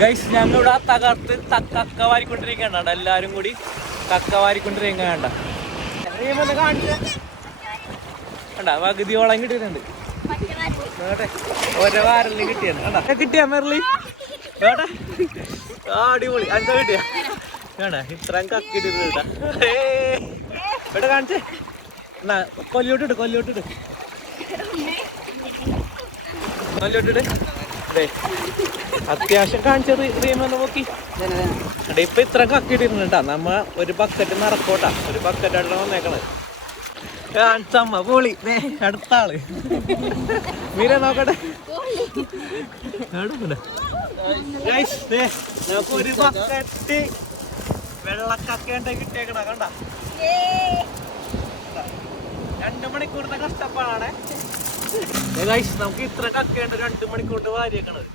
Guys ഞങ്ങളിവിടെ തകർത്ത് കക്ക വാരിക്കൊണ്ടിരിക്കണ്ട, എല്ലാരും കൂടി കക്ക വാരിക്കൊണ്ടിരിക്കണ്ട. കണ്ട പകുതിയോളം കിട്ടിയിട്ടുണ്ട്. ഓരോ വാരലിന് കിട്ടിയാണ്. കണ്ട കിട്ടിയാ മെർലി? അടിപൊളി. എന്താ കിട്ടിയ? വേണ്ട ഇത്രയും കക്കിട്ടിട്ടാ. ഇവിടെ കാണിച്ചേ. എന്നാ കൊല്ലോട്ടിട്ട് കൊല്ലോട്ടിട്ട് കൊല്ലോട്ടിട്ട് അത്യാവശ്യം കാണിച്ചത് റീമെന്ന് നോക്കി. ഇപ്പൊ ഇത്ര കക്കിട്ടിരുന്നുണ്ടാ. നമ്മ ഒരു ബക്കറ്റ് നിറക്കോട്ടാ, ഒരു ബക്കറ്റാണ് വന്നേക്കണത്. കാണിച്ചമ്മ പോളി. അടുത്ത ആള് മീര നോക്കട്ടെ. ഒരു ബക്കറ്റ് വെള്ളക്കക്കേണ്ട കിട്ടിയേക്കണ. കണ്ട 2 മണിക്കൂറിന്റെ കഷ്ടപ്പാടാണ്. നമുക്ക് ഇത്ര കക്കേണ്ട 2 മണിക്കൂറിന്റെ വാരിയേക്കണത്.